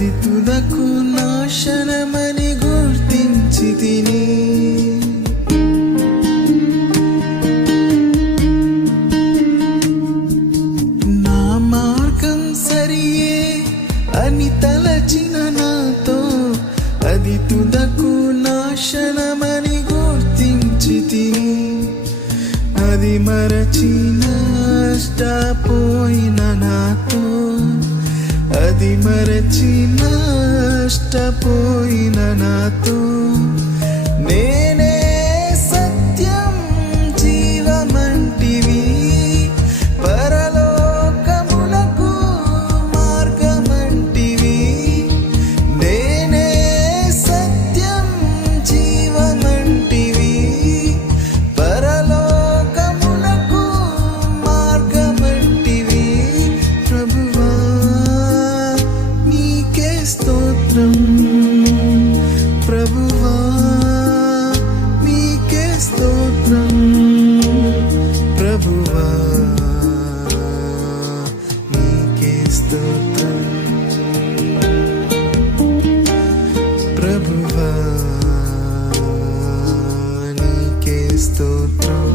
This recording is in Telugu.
అది తుదకు నాశనమని గుర్తించితిని. నా మార్గం సరియే అని తలచిన నాతో అది తుదకు నాశనమని గుర్తించితిని. అది మరచి నష్టపోయిన నాతో అది మరచి నష్టపోయిన నాతో నేనే సత్యం జీవమంటివి పరలోకమునకు మార్గమంటివి. నేనే సత్యం జీవమంటివి పరలోకమునకు మార్గమంటివి. ప్రభువా నీకే స్తోత్రం, ప్రభువా నీకే స్తోత్రం, ప్రభువా నీకే స్తోత్రం, ప్రభువా నీకే స్తోత్రం.